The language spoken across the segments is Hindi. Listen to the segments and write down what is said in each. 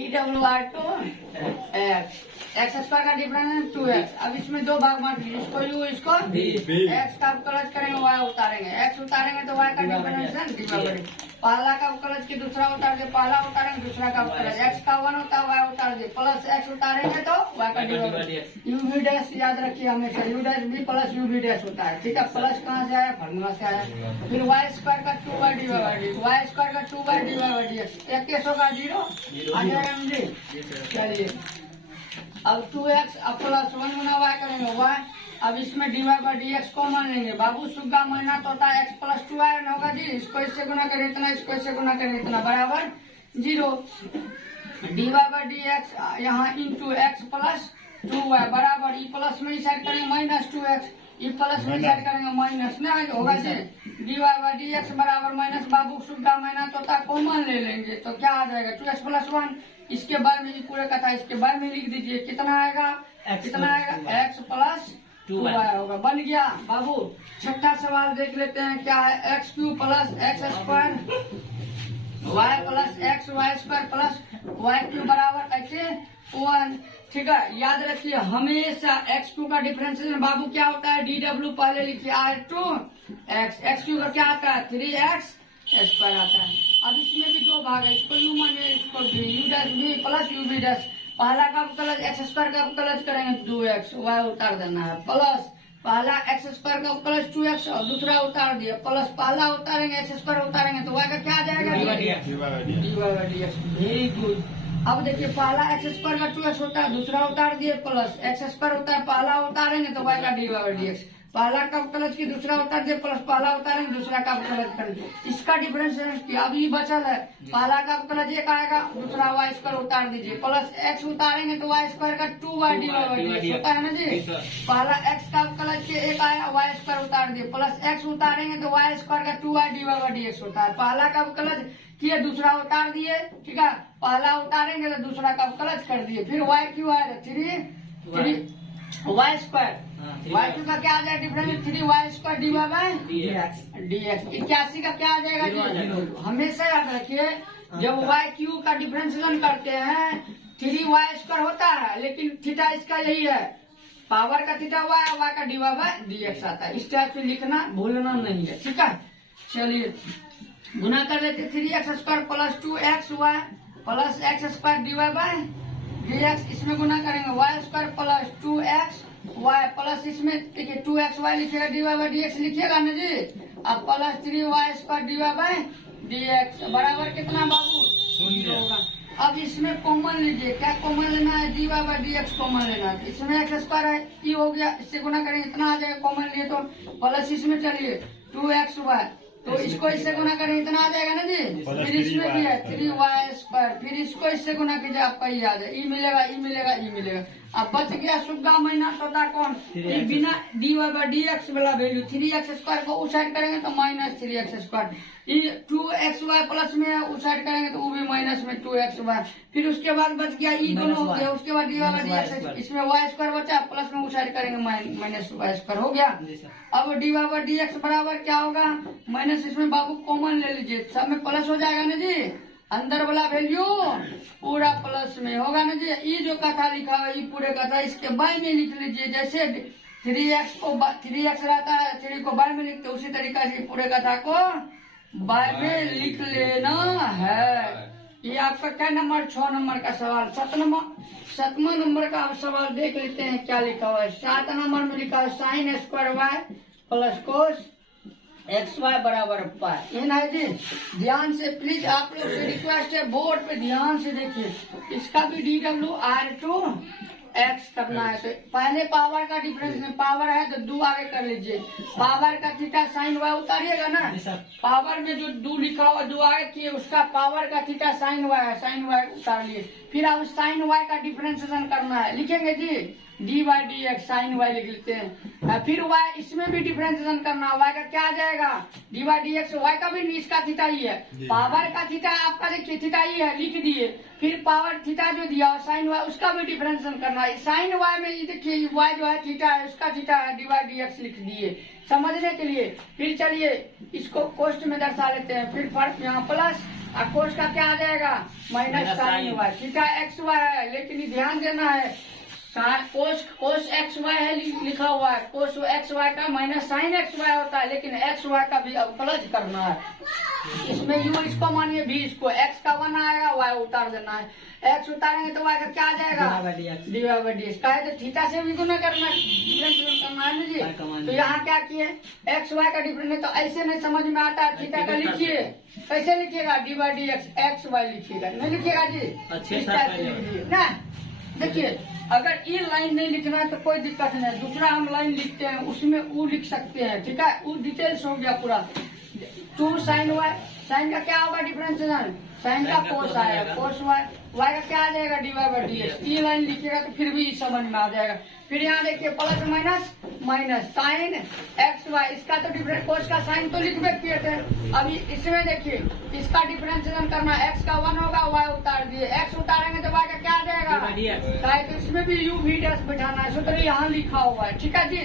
DWR2 एक्स स्क्वायर का डिफरेंस है 2x। अब इसमें दो भाग बांट लीजिए, इसको यू इसको एक्स का कलज करेंगे वाई उतारेंगे, एक्स उतारेंगे तो वाई का डिफरेंस है डिवाइड। पहला का कलज के दूसरा उतार दे, पहला उतारेंगे दूसरा का कलज, एक्स का 1 होता है वाई उतार दे, प्लस एक्स उतारेंगे तो वाई का डिवाइड। यू भी डैश याद रखिए हमेशा, यू डैश भी प्लस यू भी डैश होता है, ठीक है। प्लस कहाँ से आया, फॉर्मूला से आया। फिर वाई स्क्वायर का 2y डिवाइड, वाई स्क्वायर का 2y डिवाइड एक केस होगा 0 आ जाएगा मुझे। चलिए अब 2x अब प्लस 1 गुना y करेंगे y। अब इसमें dy बाई dx कॉमन लेंगे, बाबू सुग्गा महीना तो होता है x प्लस 2y होगा जी। इसको इससे गुना करें इतना, इसको इससे गुना करें इतना, बराबर 0। dy बाई dx यहाँ इंटू x प्लस 2y बराबर, ई प्लस में साइड करेंगे माइनस 2x, ई प्लस में साइड करेंगे माइनस ना होगा जी। dy बाई dx बराबर माइनस, बाबू सुग्गा महीना तो होता है कॉमन ले लेंगे तो क्या आ जाएगा 2x प्लस 1। इसके बाद में पूरे का था, इसके बाद में लिख दीजिए कितना आएगा, कितना आएगा x प्लस 2y होगा, बन गया। बाबू छठा सवाल देख लेते हैं क्या है, x cube plus x square y plus x y square plus y cube बराबर ऐसे 1। ठीक है, याद रखिए हमेशा एक्स क्यू का डिफरेंशिएशन बाबू क्या होता है, DW पहले लिखिए R2 एक्स क्यू का क्या आता है 3x स्क्वायर आता है। अब इसमें भी दो भाग है, इसको यू माने इसको भी, यू डैश भी प्लस यू भी डैश। पहला का कलज एक्स स्क्वायर का कलज करेंगे 2x, वाई उतार देना है, प्लस पहला एक्स स्क्वायर का कलज 2x और दूसरा उतार दिया, प्लस पहला उतारेंगे एक्स स्क्वायर उतारेंगे तो वाई का क्या आ जाएगा dx। Very good. अब देखिए पहला एक्स स्क्वायर का 2x होता है, दूसरा उतार दिए, प्लस एक्स स्क्वायर होता है, पहला उतारेंगे तो वाई का dx। पहला का कलज की दूसरा उतार दे, प्लस पहला उतारेंगे दूसरा का कलज कर दे, इसका डिफरेंशिएशन किया। अब ये बचल है, पहला का कलज एक आएगा, दूसरा वाई स्क्वायर उतार दीजिए, प्लस एक्स उतारेंगे तो वाई स्क्वायर का 2y डिवाइड होता है ना जी। पहला एक्स का कलज के एक आया, वाई स्क्वायर उतार दिए, प्लस एक्स उतारेंगे तो वाई स्क्वायर का 2y डिवाइड होता है। पहला का कलज किए दूसरा उतार दिए, ठीक है, पहला उतारेंगे तो दूसरा का कलज कर दिए, फिर वाई क्यू आएगा 3 वाई स्क्वायर, वाई क्यू का क्या आ जाएगा difference 3y square divide by dx। 81 का क्या आ जाएगा जी, हमेशा याद रखिए जब वाई क्यू का डिफरेंशिएशन करते हैं 3y स्क्वायर होता है, लेकिन थीटा इसका यही है, पावर का थीटा y, y का डिवाइड बाई dx आता है। इस टाइप से लिखना भूलना नहीं है, ठीक है। चलिए गुना कर लेते 3x square plus 2xy plus x square divide by dx। इसमें गुना करेंगे y square plus 2xy plus इसमें देखिए 2xy लिखिएगा डिवाइड बाई dx लिखिएगा ना जी। अब plus 3y square divide by dx बराबर कितना बाबू 0 होगा। अब इसमें कॉमन लीजिए, क्या कॉमन लेना है, डिवाइड बाई dx कॉमन लेना है। इसमें x स्क्वायर है, ई हो गया, इससे गुना करेंगे इतना आ जाएगा कॉमन लिए तो, प्लस इसमें चलिए 2xy तो इसको इससे गुना करें इतना आ जाएगा ना जी। फिर इसमें भी है 3y स्क्वायर, फिर इसको इससे गुना कीजिए आपका ये आ जाए, ई मिलेगा ई मिलेगा ई मिलेगा। अब बच गया सुग्गा महीना तोता कौन, बिना dy बाई dx वाला वैल्यू 3x स्क्वायर को उस साइड करेंगे तो माइनस 3x स्क्वायर, ये 2xy प्लस में उस साइड करेंगे तो वो भी माइनस में 2xy। फिर उसके बाद बच गया ई दोनों हो गया, उसके बाद dy बाई dx, इसमें y स्क्वायर बचा, प्लस में उस साइड करेंगे माइनस y स्क्वायर हो गया। अब dy बाई dx बराबर क्या होगा माइनस, इसमें बाबू कॉमन ले लीजिए, सब में प्लस हो जाएगा ना जी, अंदर वाला वैल्यू पूरा प्लस में होगा ना जी। ये जो कथा लिखा हुआ ये पूरे कथा इसके बाय में लिख लीजिए, जैसे 3x को 3x रहता है 3 को बाय में लिखते उसी तरीका से पूरे कथा को बाय में लिख लेना है। ये आपका क्या नंबर 6 नंबर का सवाल, 7वां नंबर का आप सवाल देख लेते हैं क्या लिखा हुआ है। 7 नंबर में लिखा है sine square y plus cos XY बराबर पाई। ये ना जी, ध्यान से प्लीज आप लोग से रिक्वेस्ट है, बोर्ड पे ध्यान से देखिए, इसका भी DWR2 x करना है। तो पहले पावर का डिफरेंस में पावर है तो 2 आगे कर लीजिए, पावर का थीटा साइन y उतारिएगा ना, पावर में जो 2 लिखा हुआ 2 आगे किए उसका पावर का थीटा साइन y है, साइन y उतार लिए। फिर अब साइन y का डिफरेंशिएशन करना है, लिखेंगे जी dy by dx sine y लिख लेते हैं। फिर y इसमें भी डिफरेंशिएशन करना है, y का क्या आ जाएगा dy बाई dx, y का भी इसका थीटा ही है, पावर का थीटा आपका देखिए थीटा ही है लिख दिए, फिर पावर थीटा जो दिया साइन y उसका भी डिफरेंशिएशन करना है। साइन y में ये देखिए y जो है थीटा है उसका थीटा है, dy बाई dx लिख दिए समझने के लिए। फिर चलिए इसको कोष्ट में दर्शा लेते हैं, फिर फर्क यहाँ प्लस अब कोस का क्या आ जाएगा माइनस साइन वाई। ठीक है एक्स वाई है, लेकिन ध्यान देना है कोस एक्स वाई है लिखा हुआ है, कोस एक्स वाई का माइनस साइन एक्स वाई होता है, लेकिन एक्स वाई का भी अवकलज करना है। इसमें यू इसको मानिए भी, इसको एक्स का 1 आएगा, वाई उतार देना है। एक्स उतारेंगे तो वाई का क्या आ जाएगा डी का है, तो थीटा से भी गुना करना है ना जी। तो यहाँ क्या किए एक्स वाई का डिफरेंस है, तो ऐसे नहीं समझ में आता है, थीटा का लिखिए। कैसे लिखिएगा d by d x y लिखिएगा, नहीं लिखिएगा जी ना। देखिए अगर ये लाइन नहीं लिखना है तो कोई दिक्कत नहीं, दूसरा हम लाइन लिखते हैं उसमें वो लिख सकते हैं। ठीक है, वो डिटेल्स हो गया पूरा। 2 साइन वाई, साइन का क्या होगा डिफरेंशिएशन, साइन का कोस आएगा, कोस वाई, वाई का क्या आ जाएगा d y by d x. ये लाइन लिखिएगा तो फिर भी समझ में आ जाएगा। फिर यहाँ देखिए plus minus minus sine x y, इसका तो डिफरेंस कोस का साइन तो लिख किए थे। अभी इसमें देखिए इसका डिफरेंशिएशन करना, एक्स का 1 होगा, वाई उतार दिए, एक्स उतारेंगे तो वाई का क्या आ जाएगा, तो इसमें भी यू भी डैश बैठाना है, सूत्र यहाँ लिखा हुआ है। ठीक है जी।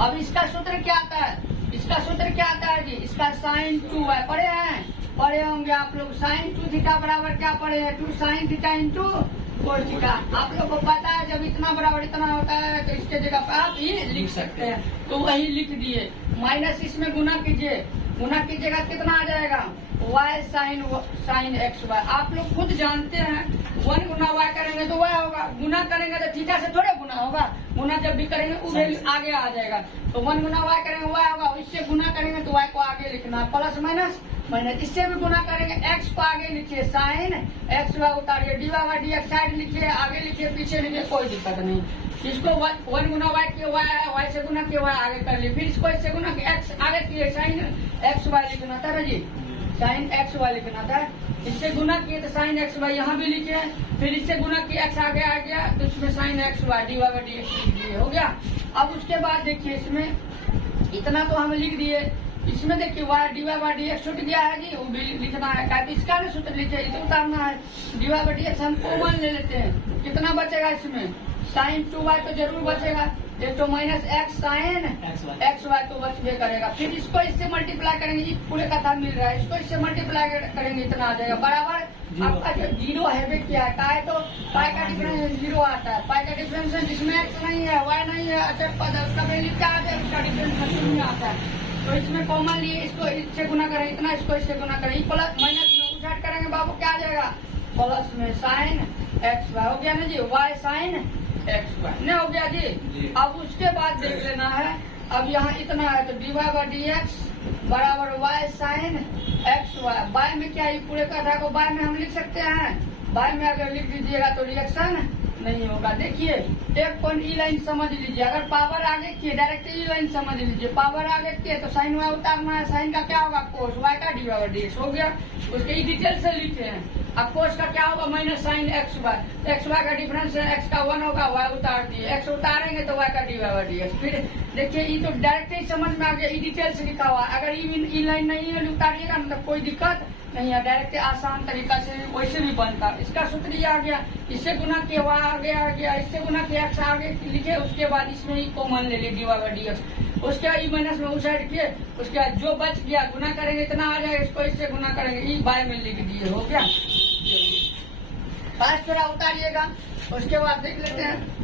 अब इसका सूत्र क्या आता है, इसका सूत्र क्या आता है जी, इसका साइन 2 है, पढ़े हैं, पढ़े होंगे आप लोग। साइन 2 थीटा बराबर क्या पढ़े हैं, 2 sine theta into cos theta. आप लोग को पता है जब इतना बराबर इतना होता है तो इसके जगह पर आप ये लिख सकते हैं, तो वही लिख दिए। माइनस इसमें गुना कीजिए, गुना कीजिएगा कितना आ जाएगा वाई साइन एक्स वाई। आप लोग खुद जानते हैं 1 गुना वाई करेंगे तो वाई होगा, गुना करेंगे तो थीटा से थोड़े गुना होगा, गुना जब भी करेंगे वो वैल्यू आगे आ जाएगा। तो 1 गुना वाई करेंगे वाई होगा, इससे गुना करेंगे तो वाई को आगे लिखना, प्लस माइनस माइनस, इससे भी गुना करेंगे एक्स को आगे लिखिए, साइन एक्स वाई उतारिए, d y by d x side लिखिए, आगे लिखिए पीछे लिखिए, कोई दिक्कत नहीं। इसको 1 गुना वाई किए वाई है, वाई से गुना किए वाई आगे कर लिए, फिर इसको इससे गुना किए एक्स आगे किए, साइन एक्स वाई लिखना था ना जी, साइन एक्स वाई लिखना था। इससे गुना किए तो साइन एक्स वाई यहाँ भी लिखे, फिर इससे गुना किए एक्स आगे आ गया तो इसमें sine x y d y by d x लिख दिए, हो गया। अब उसके बाद देखिए इसमें इतना तो हम लिख दिए, इसमें देखिए y d y by d x छूट गया है जी, वो भी लिखना है, क्या इसका भी सूत्र लिखे, इसे उतारना है। D y by d x हम कॉमन ले लेते हैं, कितना बचेगा इसमें साइन 2 वाई तो जरूर बचेगा, एक तो minus x sine x y तो बचबे करेगा। फिर इसको इससे मल्टीप्लाई करेंगे, ये पूरे का था मिल रहा है, इसको इससे मल्टीप्लाई करेंगे इतना आ जाएगा बराबर आपका जो जीरो है क्या है, तो पाई का डिफरेंस 0 आता है, पाई का डिफरेंस जिसमें एक्स नहीं है वाई नहीं है, अच्छा उसका वैल्यू क्या आता है, उसका डिफरेंस 0 आता है। तो इसमें कॉमन लिए इसको इससे गुना करें इतना, इसको इससे गुना करें, प्लस माइनस में उलट करेंगे बाबू क्या आ जाएगा, प्लस में साइन एक्स वाई हो गया ना जी, वाई साइन एक्स वाई नहीं हो गया जी। अब उसके बाद देख लेना है, अब यहाँ इतना है तो d y by d x बराबर y sine x y. By में क्या ये पूरे कथा को बाय में हम लिख सकते हैं, बाय में अगर लिख दीजिएगा तो रिएक्शन नहीं होगा। देखिए एक पॉइंट ई लाइन समझ लीजिए, अगर पावर आगे किए डायरेक्ट ई लाइन समझ लीजिए, पावर आगे किए तो साइन वाई उतारना है, साइन का क्या होगा कोस वाई का d y by d x हो गया, उसके डिटेल से लिखे हैं। अब कोस का क्या होगा माइनस साइन एक्स वाई का डिफरेंस है, एक्स का 1 होगा वाई उतार दिए, एक्स उतारेंगे तो वाई का d y by d x. फिर देखिए ये तो डायरेक्ट ही समझ में आ गया, ई डिटेल से लिखा हुआ, अगर ई लाइन नहीं है उतारिएगा मतलब कोई दिक्कत नहीं है, डायरेक्ट आसान तरीका से वैसे भी बनता। इसका सूत्र ये आ गया, इससे गुना किया वाई आगे आ गया, इससे गुना किया एक्स आगे लिखे, उसके बाद इसमें ही कॉमन ले लिए d y by d x, उसके बाद ई माइनस में उस साइड किए, उसके बाद जो बच गया गुना करेंगे इतना आ जाएगा, इसको इससे गुना करेंगे, ई बाय में लिख दिए, हो गया। फास्ट थोड़ा उतारिएगा, उसके बाद देख लेते हैं।